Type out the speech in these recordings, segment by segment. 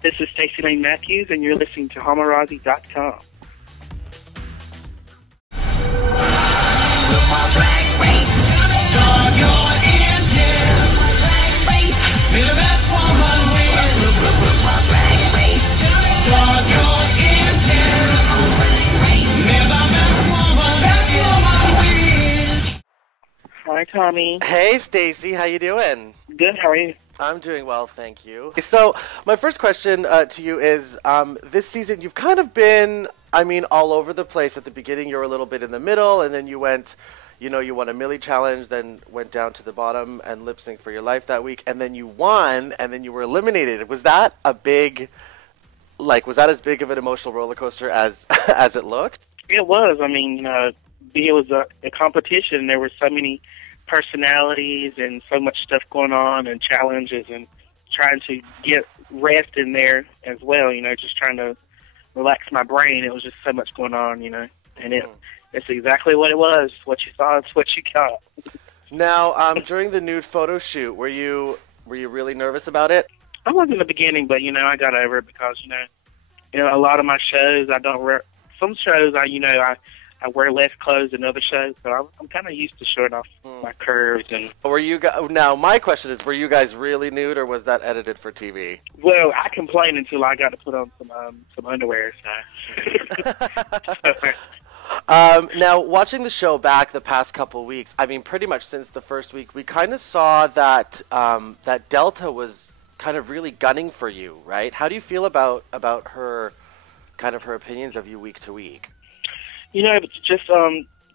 This is Stacy Layne Matthews, and you're listening to Homorazzi.com. RuPaul's Drag Race. Start your engines. Drag Race. May the best woman win. RuPaul's Drag Race. Start your engines. Drag Race. May the best woman win. Hi, Tommy. Hey, Stacy, how you doing? Good, how are you? I'm doing well, thank you. So, my first question to you is, this season you've kind of been, all over the place. At the beginning, you were a little bit in the middle, and then you went, you won a Millie Challenge, then went down to the bottom and lip sync for your life that week, and then you won, and then you were eliminated. Was that as big of an emotional roller coaster as as it looked? It was. It was a competition. There were so many personalities and so much stuff going on and challenges and trying to get rest in there as well, just trying to relax my brain. It was just so much going on, and it's exactly what it was. What you saw is what you got. Now, during the nude photo shoot, were you really nervous about it? I was in the beginning, but, I got over it because, a lot of my shows, some shows, I wear less clothes than other shows, so I'm kind of used to showing off my curves. And Now, my question is, were you guys really nude, or was that edited for TV? Well, I complained until I got to put on some underwear. So. Now, watching the show back the past couple weeks, pretty much since the first week, we kind of saw that that Delta was kind of really gunning for you, right? How do you feel about her, kind of her opinions of you week to week?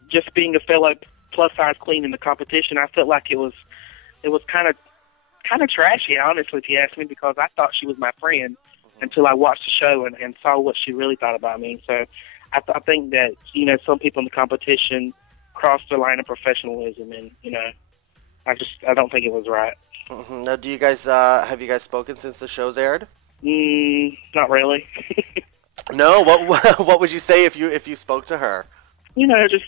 Just being a fellow plus-size queen in the competition, I felt like it was kind of trashy, honestly, if you ask me, because I thought she was my friend until I watched the show and saw what she really thought about me. So I think that, some people in the competition crossed the line of professionalism, and, I don't think it was right. Mm-hmm. Now, do you guys, have you guys spoken since the show's aired? Not really. No, what would you say if you spoke to her? Just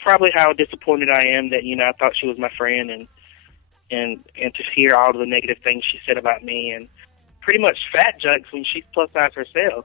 probably how disappointed I am that I thought she was my friend, and to hear all of the negative things she said about me, and pretty much fat jokes when she's plus size herself.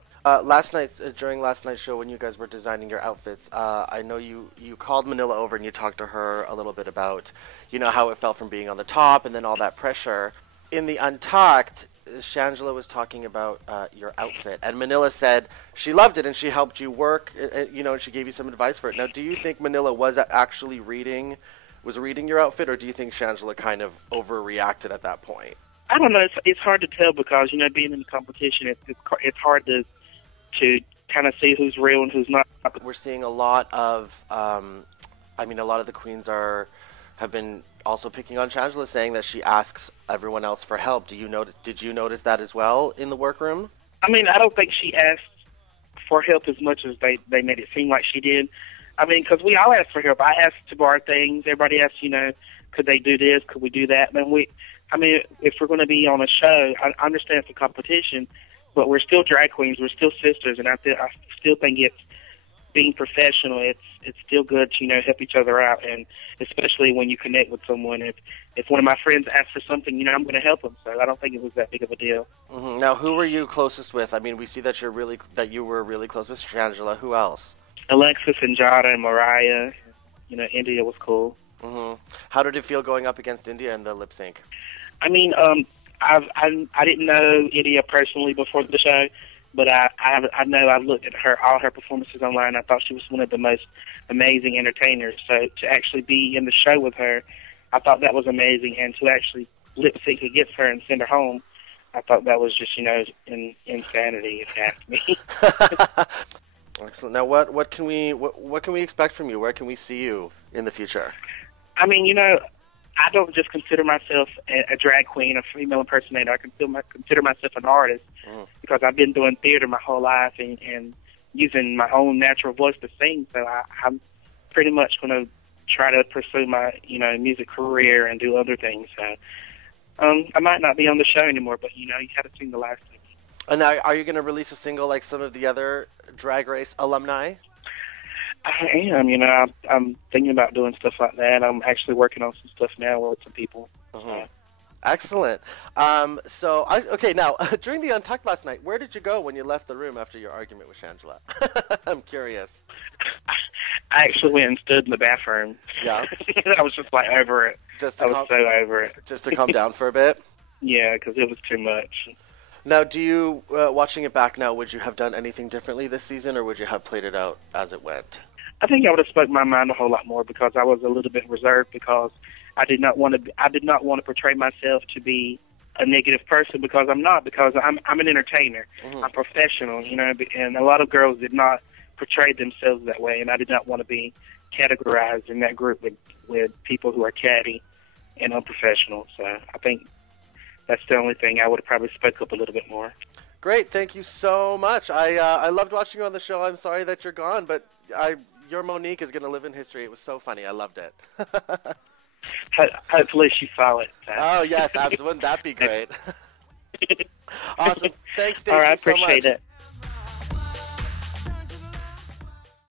During last night's show, when you guys were designing your outfits, I know you called Manila over and you talked to her a little bit about how it felt from being on the top and then all that pressure. In the Untucked, Shangela was talking about your outfit, and Manila said she loved it and she helped you work, and she gave you some advice for it. Now, do you think Manila was actually reading your outfit, or do you think Shangela kind of overreacted at that point? I don't know. It's hard to tell because being in the competition, it's hard to kind of see who's real and who's not. We're seeing a lot of, a lot of the queens have been also picking on Shangela, saying that she asks everyone else for help. Did you notice that as well in the workroom? I don't think she asked for help as much as they made it seem like she did. Because we all asked for help. I asked to borrow things. Everybody asked, could they do this? Could we do that? If we're going to be on a show, I understand it's a competition, but we're still drag queens. We're still sisters, and I still think it's being professional. It's still good to help each other out, and especially when you connect with someone. If one of my friends asks for something, I'm going to help them. So I don't think it was that big of a deal. Mm-hmm. Now, who were you closest with? We see that you were really close with Shangela. Who else? Alexis and Jada and Mariah. India was cool. Mm-hmm. How did it feel going up against India in the lip sync? I didn't know India personally before the show, but I know I've looked at all her performances online. I thought she was one of the most amazing entertainers. So to actually be in the show with her, I thought that was amazing. And to actually lip sync against her and send her home, I thought that was just insanity, if you ask me. Excellent. Now, what can we expect from you? Where can we see you in the future? I don't just consider myself a drag queen, a female impersonator. I consider myself an artist because I've been doing theater my whole life and using my own natural voice to sing. So I'm pretty much going to try to pursue my music career and do other things. So I might not be on the show anymore, but you got to sing the last thing. And now, are you going to release a single like some of the other Drag Race alumni? I am. I'm thinking about doing stuff like that. I'm actually working on some stuff now with some people. Uh-huh. Excellent. Okay, now, during the Untucked last night, where did you go when you left the room after your argument with Shangela? I'm curious. I actually went and stood in the bathroom. Yeah. I was just like over it. I was so over it. Just to calm down for a bit? Yeah, because it was too much. Now, do you, watching it back now, would you have done anything differently this season, or would you have played it out as it went? I think I would have spoken my mind a whole lot more because I was a little bit reserved because I did not want to portray myself to be a negative person because I'm not, because I'm an entertainer. Mm-hmm. I'm professional, you know, and a lot of girls did not portray themselves that way, and I did not want to be categorized in that group with people who are catty and unprofessional. So I think that's the only thing I would have probably spoke up a little bit more. Great, thank you so much. I loved watching you on the show. I'm sorry that you're gone, but your Monique is going to live in history. It was so funny. I loved it. Hopefully she saw it. So. Oh, yes, absolutely. Wouldn't that be great? Awesome. Thanks, Stacy, All right, I so much. appreciate it.